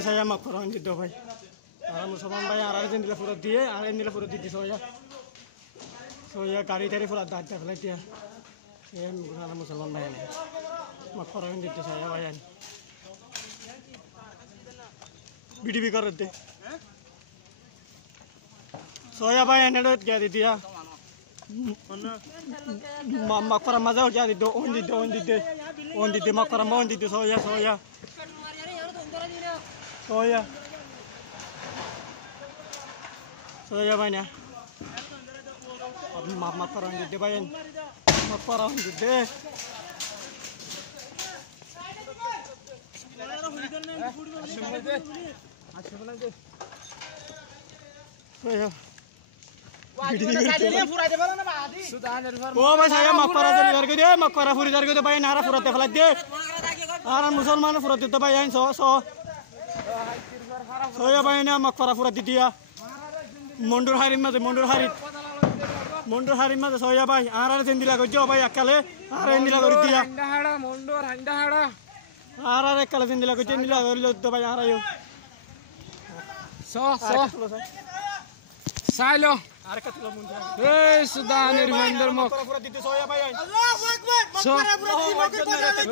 ভাই saya mak koran gitu ভাই আর মুসলমান ভাই আর আরেকজন দিলে পুরো দিয়ে আর এন দিলে পুরো দিতে soya গাড়ি টাড়ি পুরো দাঁত ফেলে দিয়া এম আর মুসলমান ভাই না mak koran gitu saya ভাই বিডিবি করে দে soya ভাই এনে ডট গিয়া দিয়া mak koran মাজা গিয়া দিতো on দিতে mak koran on দিতে soya soya ভাই না mak koran দিতে ভাই mak koran দিতে soya oh भाई saya mak koran jar ke dia mak koran furi jar ke dia भाई nara furat te falak de aran musulman furat te भाई ain so soya भाई na mak koran furat dia mundur harim ma soya भाई aran jendila ko jo भाई akale aran jendila ko dia handa hada aran akale jendila ko jendila ko to भाई arayo so Silo. Hey, sudah nirvandar mok. Allahu Akbar.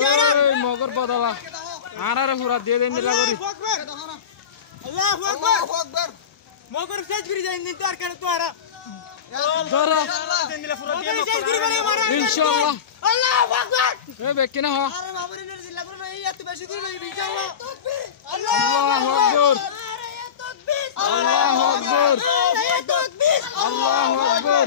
Hey, mogar badala. Arara furat de den dila gori. Allahu Akbar. Mogar sej giri jain nintar kar to ara. Dora. Inshallah. Inshallah. Allahu Akbar. Hey, bekina ha. Ara babari ner zilla gori nahi ya tu beshi gori nahi inshallah. Allahu Akbar. Allahu Akbar. Allahu Akbar. Allahu Akbar.